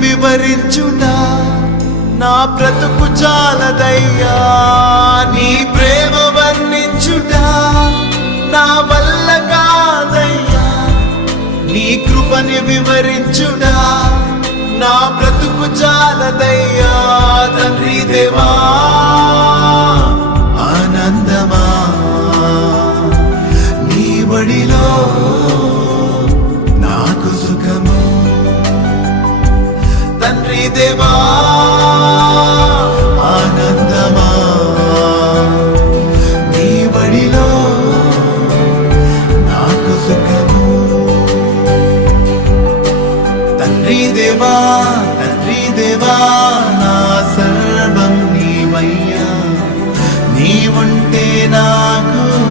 వివరించుట నా బ్రతుకు చాలదయ్యా. నీ ప్రేమ వర్ణించుట నా వల్ల కాదయ్యా. నీ కృపని వివరించుట నా బ్రతుకు చాలదయ్యా. తండ్రి దేవా